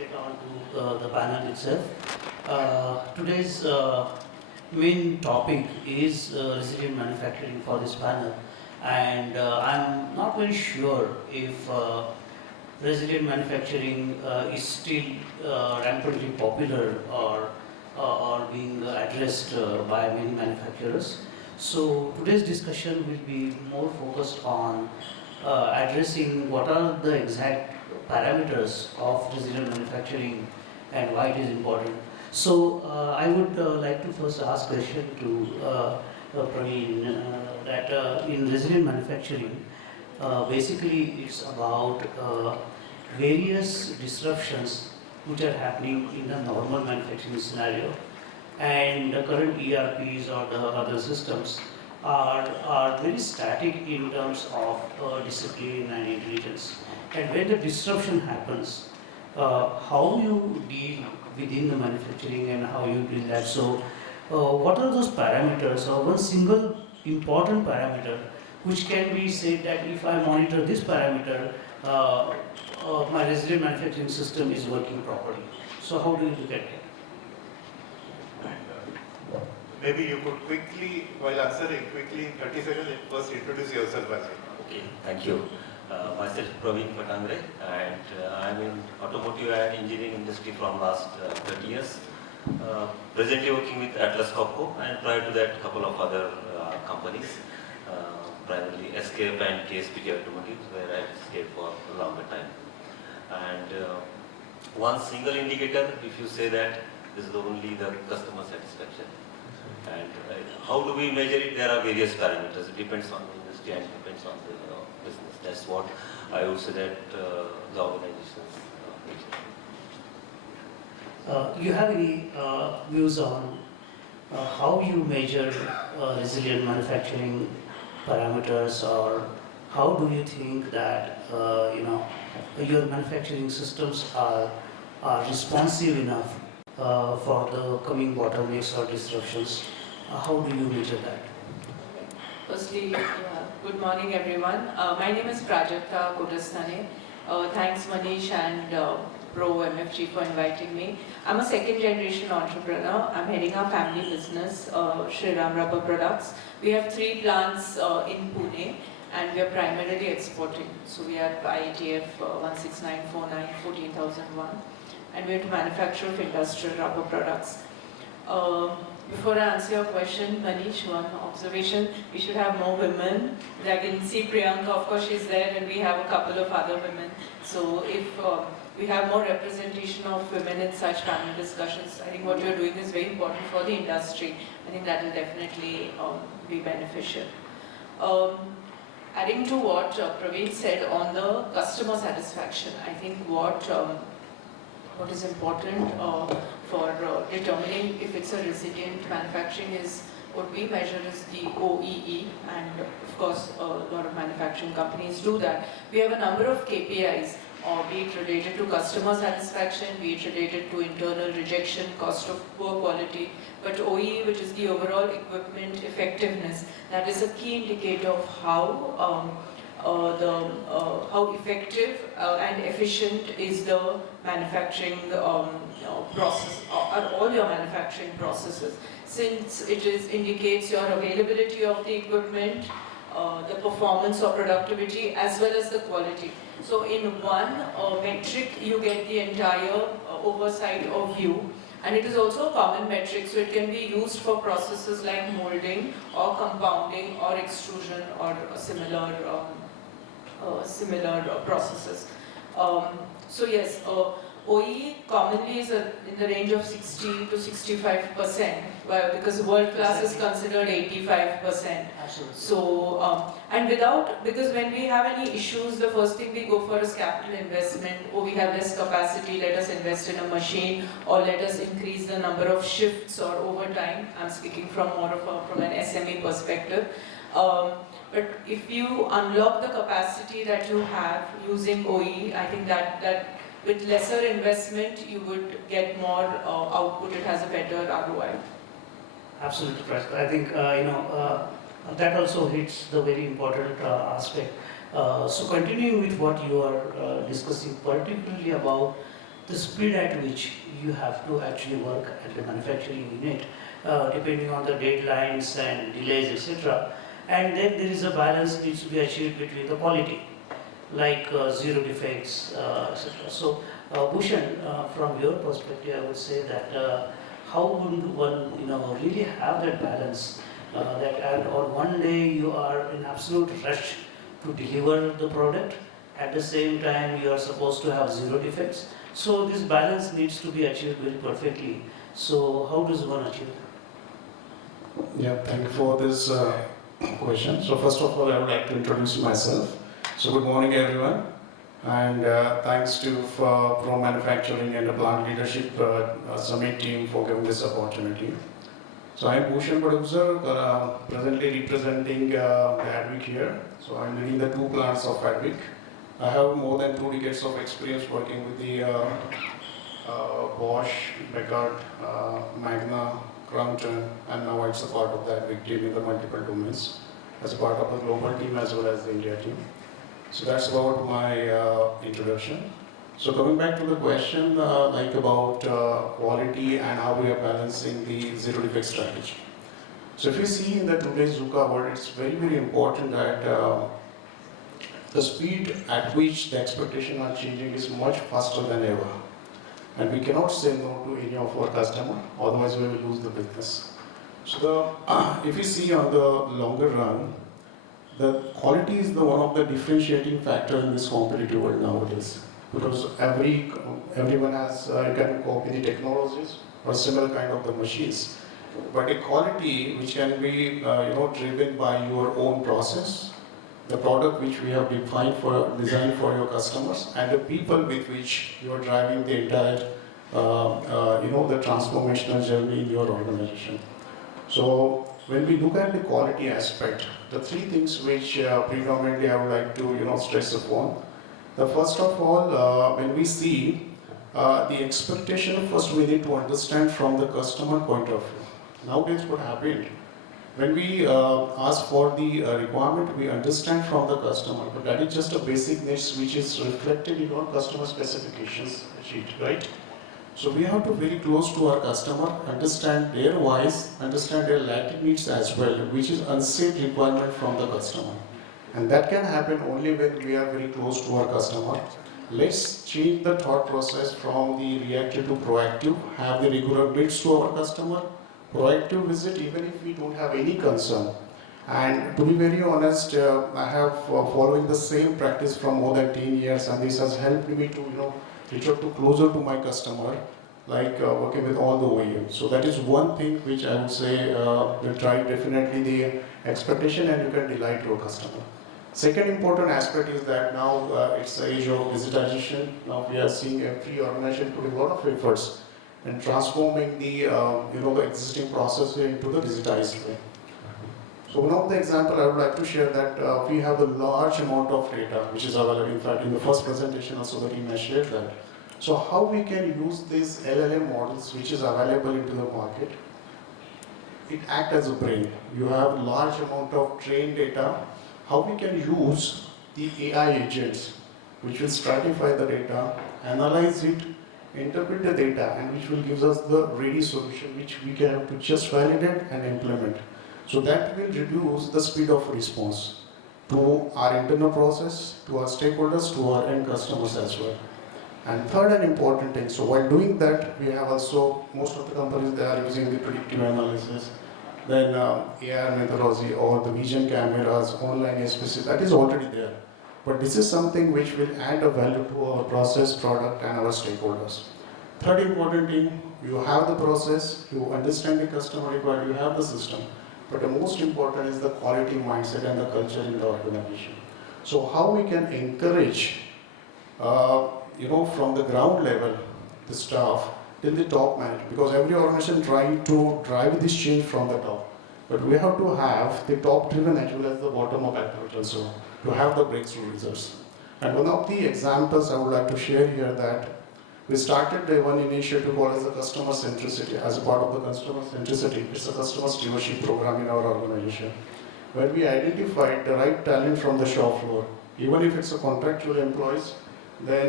get on to the panel itself. Today's main topic is resilient manufacturing for this panel, and I'm not very sure if resilient manufacturing is still rampantly popular or being addressed by many manufacturers. So today's discussion will be more focused on addressing what are the exact parameters of resilient manufacturing and why it is important. So I would like to first ask a question to Pravin that in resilient manufacturing, basically it's about various disruptions which are happening in the normal manufacturing scenario, and the current ERPs or the other systems are very static in terms of discipline and intelligence. And when the disruption happens, how you deal within the manufacturing and how you deal that. So, what are those parameters or one single important parameter which can be said that if I monitor this parameter, my resilient manufacturing system is working properly. So, how do you look at it? Maybe you could quickly, while answering, quickly in 30 seconds, first introduce yourself as well. Okay, thank you. Myself Pravin Fatangare, and I'm in automotive and engineering industry from last 30 years. Presently working with Atlas Copco, and prior to that, a couple of other companies, primarily Escape and KSPT Automotive, where I stayed for a longer time. And one single indicator, if you say that, this is only the customer satisfaction. And how do we measure it? There are various parameters. It depends on the industry and depends on the business. That's what I would say that the organizations measure. You have any views on how you measure resilient manufacturing parameters, or how do you think that your manufacturing systems are responsive enough for the coming bottlenecks or disruptions? How do you measure that? Firstly, good morning everyone. My name is Prajakta Kotasthane. Thanks Manish and Pro MFG for inviting me. I'm a second generation entrepreneur. I'm heading our family business, Shriram Rubber Products. We have 3 plants in Pune, and we are primarily exporting. So we have IATF 16949 14001, and we have to manufacture of industrial rubber products. Before I answer your question, Manish, one observation: we should have more women. I can see Priyanka, of course she's there, and we have a couple of other women. So if we have more representation of women in such panel discussions, I think what you're doing is very important for the industry. I think that will definitely be beneficial. Adding to what Pravin said on the customer satisfaction, I think what is important for determining if it's a resilient manufacturing is what we measure is the OEE, and of course a lot of manufacturing companies do that. We have a number of KPIs, be it related to customer satisfaction, be it related to internal rejection, cost of poor quality, but OEE, which is the overall equipment effectiveness, that is a key indicator of how how effective and efficient is the manufacturing process, or all your manufacturing processes, since it indicates your availability of the equipment, the performance or productivity, as well as the quality. So in one metric you get the entire oversight of view, and it is also a common metric, so it can be used for processes like molding or compounding or extrusion or similar processes. So yes, OEE commonly is in the range of 60 to 65%, because world class is considered 85%. Absolutely. So, and because when we have any issues, the first thing we go for is capital investment. Oh, we have less capacity, let us invest in a machine, or let us increase the number of shifts or overtime. I'm speaking from from an SME perspective. But if you unlock the capacity that you have using OE, I think that with lesser investment you would get more output. It has a better ROI. Absolutely correct. I think that also hits the very important aspect. So continuing with what you are discussing, particularly about the speed at which you have to actually work at the manufacturing unit, depending on the deadlines and delays, etc. And then there is a balance needs to be achieved between the quality, like zero defects, etc. So, Bhushan, from your perspective, I would say that how would one, really have that balance? That and on one day you are in absolute rush to deliver the product, at the same time you are supposed to have zero defects. So this balance needs to be achieved very perfectly. So how does one achieve that? Yeah, thank you for this question. So first of all, I would like to introduce myself. So good morning, everyone, and thanks to Pro Manufacturing and the Plant Leadership Summit team for giving this opportunity. So I am Bhushan Badgujar, presently representing the Advik here. So I am leading the 2 plants of Advik. I have more than 2 decades of experience working with the Bosch, Beckert, Magna, Crompton, and now it's a part of the Advik team in the multiple domains as a part of the global team as well as the India team. So that's about my introduction. So coming back to the question, like about quality and how we are balancing the zero defect strategy. So if you see in the today's VUCA world, it's very, very important that the speed at which the expectations are changing is much faster than ever. And we cannot say no to any of our customers, otherwise we will lose the business. So if you see on the longer run, the quality is the one of the differentiating factor in this competitive world nowadays. Because everyone has, you can copy the technologies or similar kind of the machines. But a quality which can be driven by your own process, the product which we have designed for your customers, and the people with which you are driving the entire the transformational journey in your organization. So when we look at the quality aspect, the 3 things which predominantly I would like to stress upon. The first of all, when we see the expectation, first we need to understand from the customer point of view. Nowadays what happened, when we ask for the requirement, we understand from the customer, but that is just a basic needs which is reflected in our customer specifications sheet, right? So we have to very close to our customer, understand their voice, understand their latent needs as well, which is unsaid requirement from the customer. And that can happen only when we are very close to our customer. Let's change the thought process from the reactive to proactive, have the regular bids to our customer, proactive visit even if we don't have any concern. And to be very honest, I have following the same practice from more than 10 years, and this has helped me to reach out to closer to my customer, like working with all the OEMs. So that is one thing which I would say will drive definitely the expectation, and you can delight your customer. Second important aspect is that now it's the age of digitization. Now we are seeing every organization putting a lot of efforts in transforming the the existing process into the digitized way. So one of the example I would like to share that we have a large amount of data which is available. In fact, in the first presentation also the team has shared that. So how we can use these LLM models which is available into the market? It acts as a brain. You have large amount of trained data. How we can use the AI agents which will stratify the data, analyze it, interpret the data, and which will give us the ready solution which we can have to just validate and implement. So that will reduce the speed of response to our internal process, to our stakeholders, to our end customers as well. And third and important thing, so while doing that, we have also, most of the companies, they are using the predictive analysis, then AR methodology or the vision cameras, online SPC, that is already there. But this is something which will add a value to our process, product, and our stakeholders. Third important thing, you have the process, you understand the customer requirement, you have the system. But the most important is the quality mindset and the culture in the organization. So how we can encourage, from the ground level, the staff, till the top management, because every organization trying to drive this change from the top. But we have to have the top driven as well as the bottom up approach also to have the breakthrough results. And one of the examples I would like to share here that we started one initiative called as the customer centricity. As a part of the customer centricity, it's a customer stewardship program in our organization, where we identified the right talent from the shop floor, even if it's a contractual employees, Then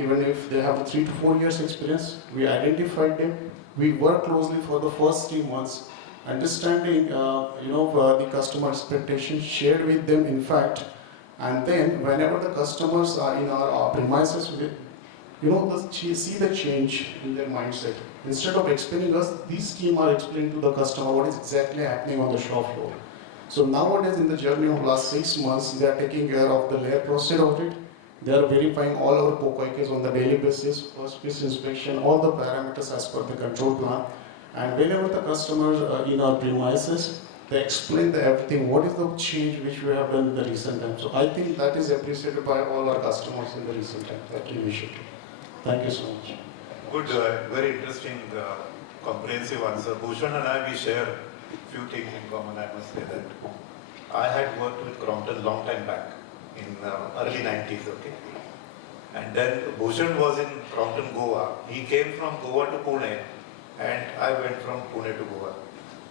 even if they have 3 to 4 years experience, we identified them. We work closely for the first 3 months, understanding the customer expectations, shared with them in fact, and then whenever the customers are in our premises, see the change in their mindset. Instead of explaining us, these team are explaining to the customer what is exactly happening on the shop floor. So nowadays in the journey of last 6 months, they are taking care of the layer process audit. They are verifying all our POCOICs on the daily basis, first piece inspection, all the parameters as per the control plan. And whenever the customers are in our premises, they explain everything, what is the change which we have done in the recent time. So I think that is appreciated by all our customers in the recent time, that initiative. Thank you so much. Good, very interesting, comprehensive answer. Bhushan and I, we share few things in common, I must say that. I had worked with Crompton long time back, in early 90s, okay? And then Bhushan was in Crompton, Goa. He came from Goa to Pune, and I went from Pune to Goa.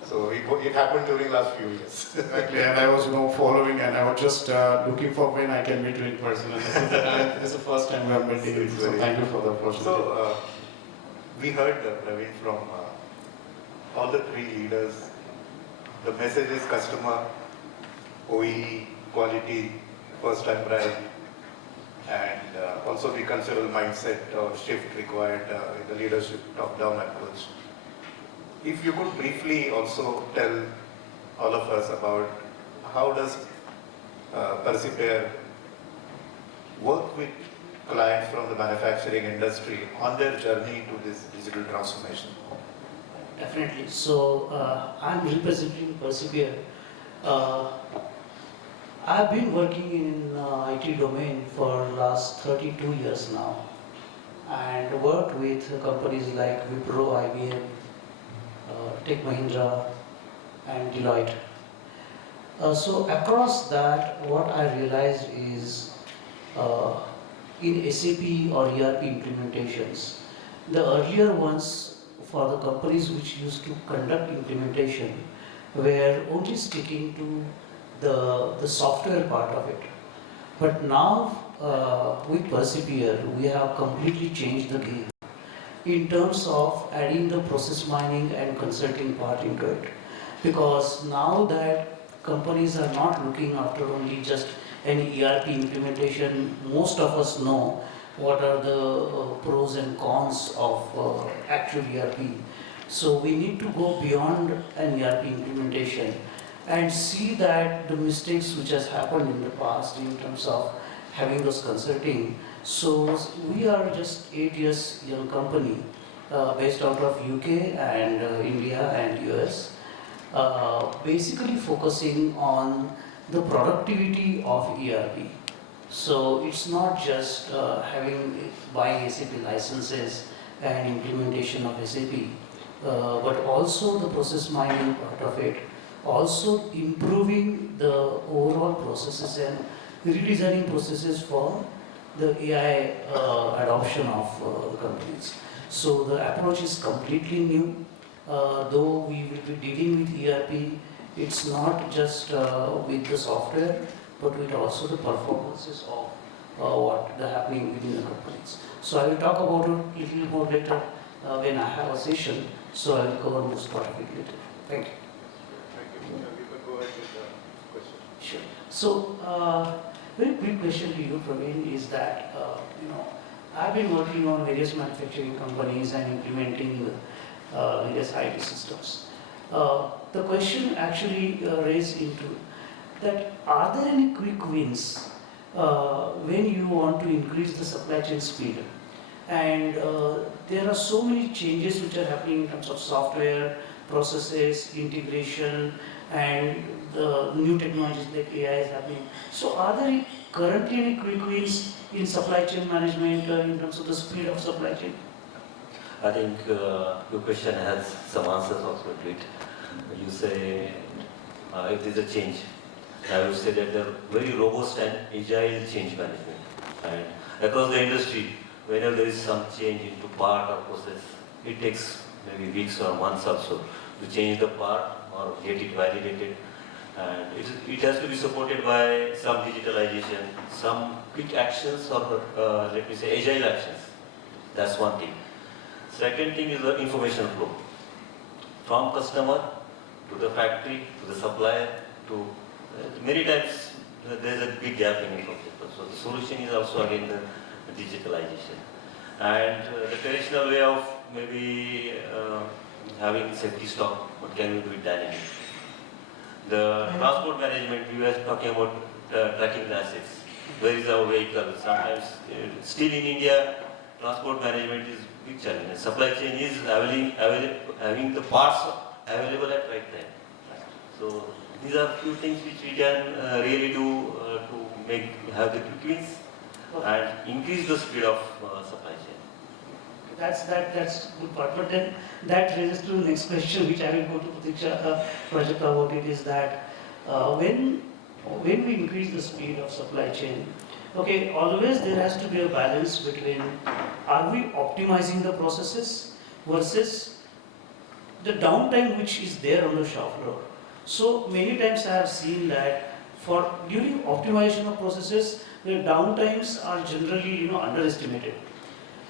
So it happened during last few years. Exactly, and I was following, and I was just looking for when I can meet you in person. And this is the first time we are meeting you, so thank you for the opportunity. So we heard, Pravin, from all the three leaders. The message is customer, OE, quality, first time right, and also the cultural mindset shift required in the leadership top-down approach. If you could briefly also tell all of us about how does Percipere work with clients from the manufacturing industry on their journey to this digital transformation? Definitely. So I'm representing Percipere. I've been working in IT domain for last 32 years now, and worked with companies like Wipro, IBM, Tech Mahindra, and Deloitte. So across that, what I realized is in SAP or ERP implementations, the earlier ones for the companies which used to conduct implementation were only sticking to the software part of it. But now with Percipere, we have completely changed the game in terms of adding the process mining and consulting part into it. Because now that companies are not looking after only just an ERP implementation, most of us know what are the pros and cons of actual ERP. So we need to go beyond an ERP implementation and see that the mistakes which has happened in the past in terms of having those consulting. So we are just 8 years young company based out of UK and India and US, basically focusing on the productivity of ERP. So it's not just buying SAP licenses and implementation of SAP, but also the process mining part of it, also improving the overall processes and redesigning processes for the AI adoption of the companies. So the approach is completely new. Though we will be dealing with ERP, it's not just with the software, but with also the performances of what is happening within the companies. So I will talk about it a little more later when I have a session. So I will cover most part of it later. Thank you. Thank you. You can go ahead with the question. Sure. So, very quick question to you, Pravin, is that I've been working on various manufacturing companies and implementing various IT systems. The question actually raised into that: are there any quick wins when you want to increase the supply chain speed? And there are so many changes which are happening in terms of software, processes, integration, and the new technologies like AI is happening. So are there currently any quick wins in supply chain management in terms of the speed of supply chain? I think your question has some answers also to it. You say if there is a change. I would say that they're very robust and agile change management. And across the industry, whenever there is some change into part or process, it takes maybe weeks or months or so to change the part or get it validated. And it has to be supported by some digitalization, some quick actions or let me say agile actions. That's one thing. Second thing is the information flow. From customer to the factory, to the supplier, to many times there is a big gap in information. So the solution is also again the digitalization. And the traditional way of maybe having safety stock, what can we do with dynamic? The transport management, we were talking about tracking the assets. Where is our vehicle? Sometimes, still in India, transport management is big challenge. And supply chain is having the parts available at right time. So these are few things which we can really do to have the quick wins and increase the speed of supply chain. That's good part. But then that raises to the next question, which I will go to Pratiksha, Prajakta about it, is that when we increase the speed of supply chain, okay, always there has to be a balance between are we optimizing the processes versus the downtime which is there on the shop floor. So many times I have seen that for during optimization of processes, the downtimes are generally underestimated.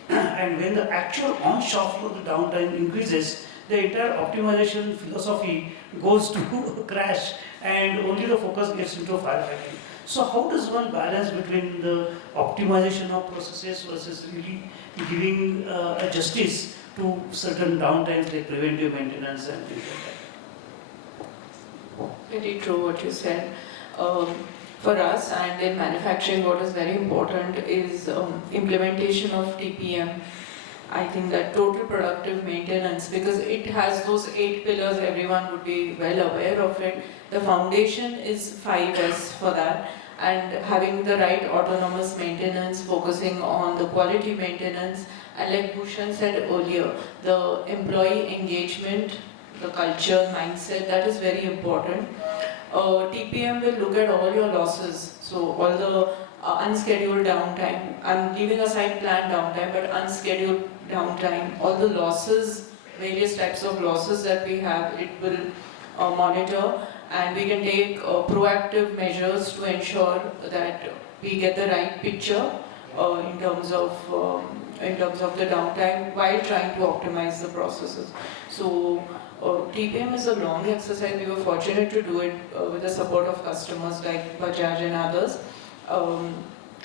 And when the actual on-shop floor the downtime increases, the entire optimization philosophy goes to crash and only the focus gets into firefighting. So how does one balance between the optimization of processes versus really giving a justice to certain downtimes like preventive maintenance and things like that? Very true what you said. For us and in manufacturing, what is very important is implementation of TPM. I think that total productive maintenance, because it has those 8 pillars, everyone would be well aware of it. The foundation is 5S for that, and having the right autonomous maintenance, focusing on the quality maintenance, and like Bhushan said earlier, the employee engagement, the culture, mindset, that is very important. TPM will look at all your losses, so all the unscheduled downtime. I'm leaving aside planned downtime, but unscheduled downtime, all the losses, various types of losses that we have, it will monitor, and we can take proactive measures to ensure that we get the right picture in terms of the downtime while trying to optimize the processes. So TPM is a long exercise. We were fortunate to do it with the support of customers like Bajaj and others.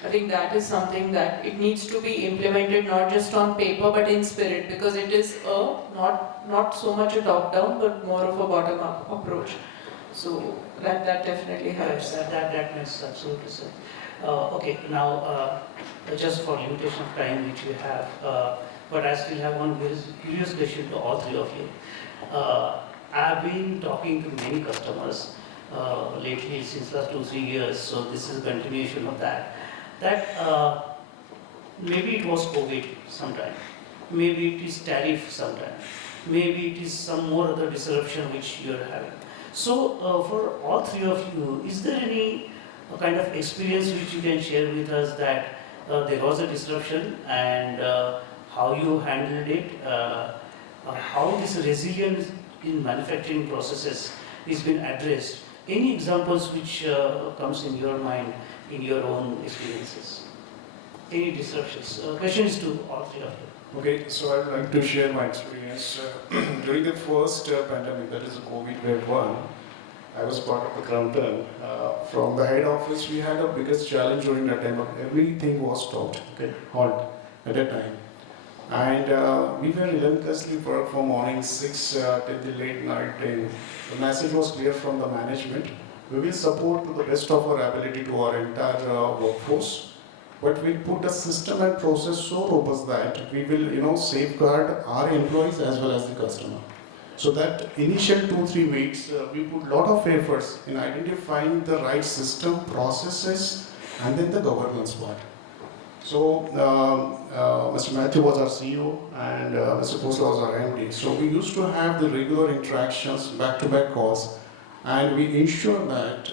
I think that is something that it needs to be implemented not just on paper but in spirit, because it is not so much a top-down but more of a bottom-up approach. So that definitely helps. Yes, that makes absolutely sense. Okay, now just for limitation of time which we have, but I still have one very curious question to all three of you. I've been talking to many customers lately since last 2-3 years, so this is a continuation of that. Maybe it was COVID sometime, maybe it is tariff sometime, maybe it is some more other disruption which you are having. So for all three of you, is there any kind of experience which you can share with us that there was a disruption and how you handled it, how this resilience in manufacturing processes is being addressed? Any examples which comes in your mind in your own experiences? Any disruptions? Question is to all three of you. Okay, so I'd like to share my experience. During the first pandemic, that is COVID wave 1, I was part of the Crompton. From the head office, we had a biggest challenge during that time. Everything was stopped, okay, halt at that time. And we were relentlessly work from morning 6 till the late night. And the message was clear from the management. We will support to the best of our ability to our entire workforce, but we'll put a system and process so robust that we will, safeguard our employees as well as the customer. So that initial 2-3 weeks, we put a lot of efforts in identifying the right system, processes, and then the governance part. So Mr. Matthew was our CEO and Mr. Khosla was our MD. So we used to have the regular interactions, back-to-back calls, and we ensure that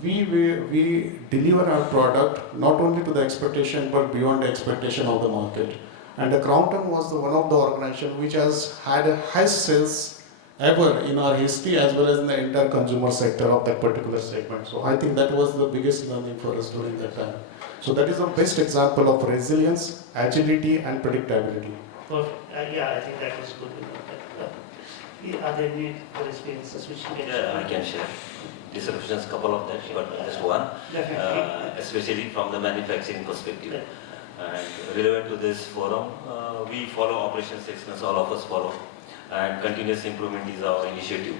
we deliver our product not only to the expectation but beyond the expectation of the market. And the Crompton was one of the organizations which has had a high sales ever in our history, as well as in the entire consumer sector of that particular segment. So I think that was the biggest learning for us during that time. So that is the best example of resilience, agility, and predictability. Perfect. Yeah, I think that was good. Are there any other experiences which you can share? Yeah, I can share. Disruptions, couple of them, but just one, Definitely. especially from the manufacturing perspective. And relevant to this forum, we follow operations excellence, all of us follow, and continuous improvement is our initiative.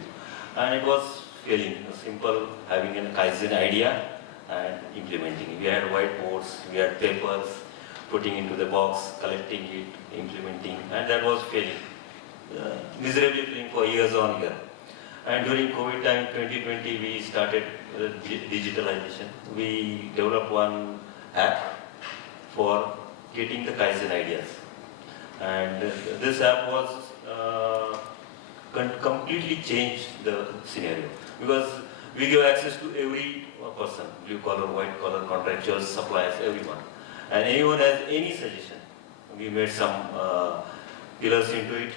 And it was failing, simple, having a Kaizen idea and implementing. We had whiteboards, we had papers, putting into the box, collecting it, implementing, and that was failing. Miserably failing for years on year. And during COVID time 2020, we started digitalization. We developed one app for getting the Kaizen ideas. And this app was completely changed the scenario, because we give access to every person, blue collar, white collar, contractuals, suppliers, everyone. And anyone has any suggestion. We made some pillars into it.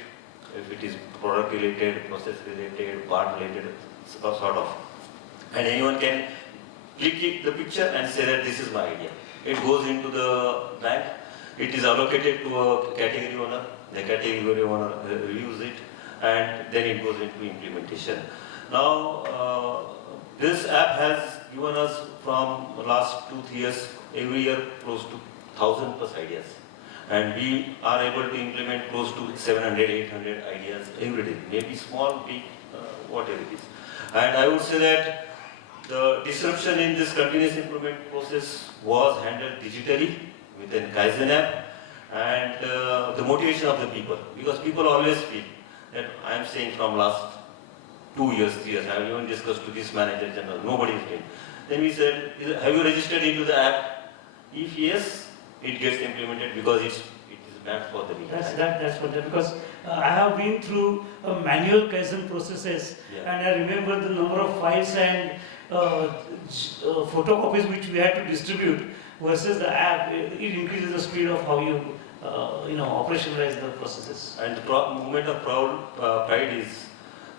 If it is product related, process related, part related, sort of. And anyone can click the picture and say that this is my idea. It goes into the bank. It is allocated to a category owner. The category owner reviews it, and then it goes into implementation. Now, this app has given us from the last 2-3 years, every year close to 1,000 plus ideas. And we are able to implement close to 700-800 ideas every day, maybe small, big, whatever it is. And I would say that the disruption in this continuous improvement process was handled digitally with a Kaizen app, and the motivation of the people, because people always feel that I am saying from last 2 years, 3 years, I have even discussed to this manager general, nobody is doing. Then we said, have you registered into the app? If yes, it gets implemented because it is meant for the legal. That's what because I have been through manual Kaizen processes, and I remember the number of files and photocopies which we had to distribute versus the app. It increases the speed of how you operationalize the processes. And the moment of pride is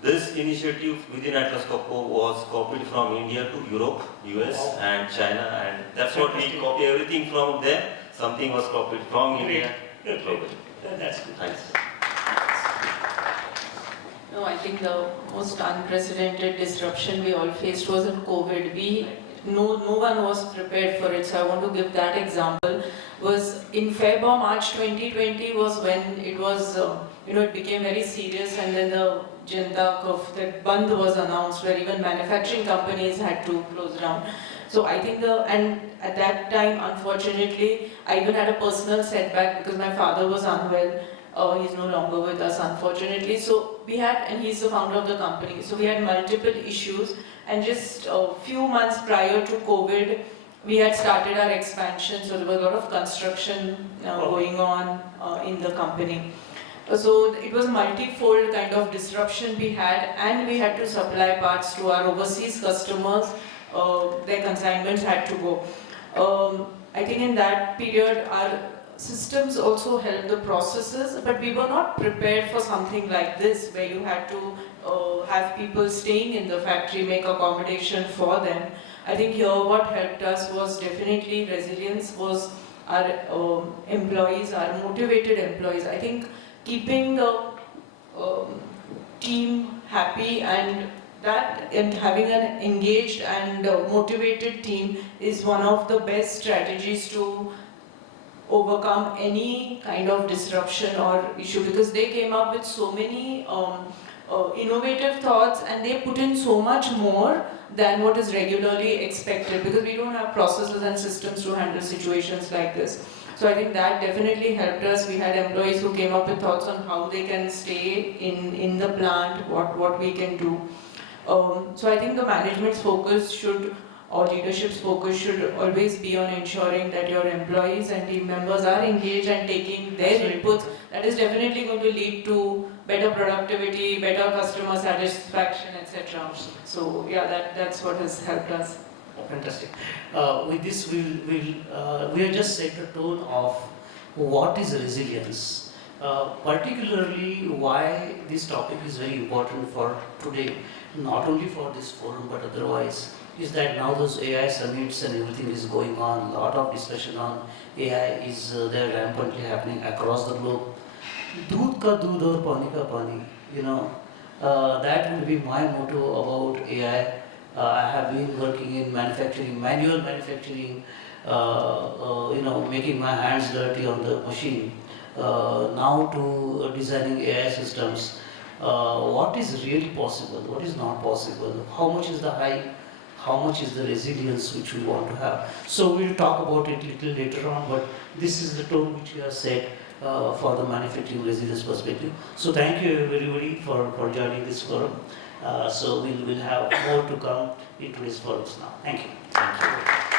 this initiative within Atlas Copco was copied from India to Europe, US, and China, and that's what we copy everything from them. Something was copied from India. That's good. Thanks. No, I think the most unprecedented disruption we all faced was in COVID. No one was prepared for it, so I want to give that example. Was in Feb or March 2020 was when it was, it became very serious, and then the Janta Curve, that Bandh was announced, where even manufacturing companies had to close down. So I think and at that time, unfortunately, I even had a personal setback because my father was unwell. He's no longer with us, unfortunately. So we had, and he's the founder of the company. So we had multiple issues, and just a few months prior to COVID, we had started our expansion. So there was a lot of construction going on in the company. So it was multi-fold kind of disruption we had, and we had to supply parts to our overseas customers. Their consignments had to go. I think in that period, our systems also helped the processes, but we were not prepared for something like this, where you had to have people staying in the factory, make accommodation for them. I think here what helped us was definitely resilience, was our employees, our motivated employees. I think keeping the team happy and having an engaged and motivated team is one of the best strategies to overcome any kind of disruption or issue, because they came up with so many innovative thoughts, and they put in so much more than what is regularly expected, because we don't have processes and systems to handle situations like this. So I think that definitely helped us. We had employees who came up with thoughts on how they can stay in the plant, what we can do. So I think the management's focus or leadership's focus should always be on ensuring that your employees and team members are engaged and taking their inputs. That is definitely going to lead to better productivity, better customer satisfaction, etc. So yeah, that's what has helped us. Fantastic. With this, we have just set the tone of what is resilience. particularly why this topic is very important for today, not only for this forum but otherwise, is that now those AI summits and everything is going on, a lot of discussion on AI is there rampantly happening across the globe. दूध का दूध और पानी का पानी, that will be my motto about AI. I have been working in manufacturing, manual manufacturing, making my hands dirty on the machine. Now to designing AI systems. What is really possible? What is not possible? How much is the hype? How much is the resilience which we want to have? So we'll talk about it a little later on, but this is the tone which we have set for the manufacturing resilience perspective. So thank you everybody for joining this forum. So we'll have more to come in today's forums now. Thank you. Thank you.